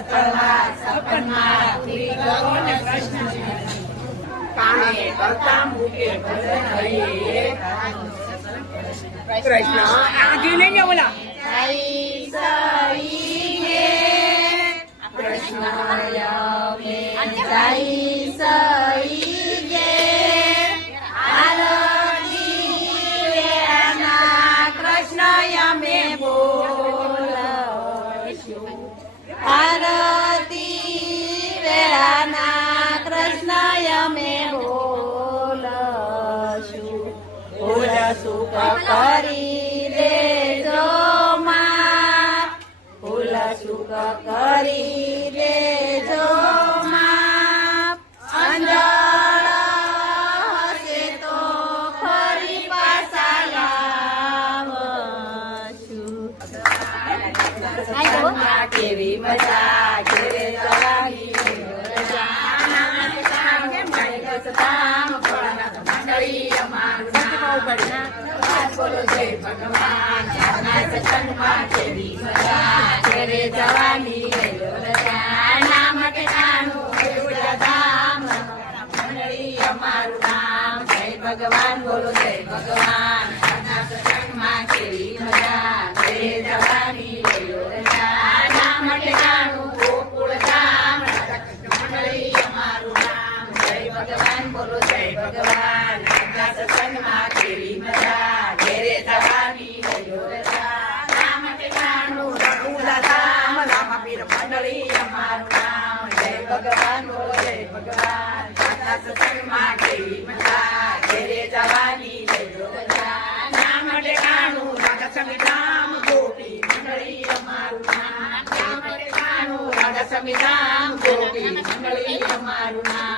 સપન મારા પૂરી કરો ને કૃષ્ણજી કાને કરતા મૂકે ભજન હરિયે કૃષ્ણ આગે નહીં ને બોલા કૃષ્ણ સુખ કરી દેજો માં ફૂલ સુખ કરી દેજો માં અંજળ હશે તો ફરી પાછા લાવશું કેવી મજા ઘેરે જવાની બોલો જય ભગવાન સત્સંગમાં કેવી મજા ઘેરે જવાની નામ ધામ મંડળી અમારું નામ જય ભગવાન બોલો જય ભગવાન સત્સંગમાં કેવી મજા ઘેરે જવાની નામ ગોકુળ ધામ મંડળી અમારું નામ જય ભગવાન બોલો જય ભગવાન સત્સંગમાં કેવી મજા ઘેરે જવાની નામ ઠેકાણું રઘુલા ધામ રામાપીર મંડળી અમારું નામ જય ભગવાન બોલો જય ભગવાન સત્સંગમાં કેવી મજા ઘેરે જવાની નામ ઠેકાણું રાધાસ્વામી ધામ ગોપી મંડળી અમારું નામ ઠેકાણું રાધાસ્વામી ધામ ગોપી મંડળી અમારું નામ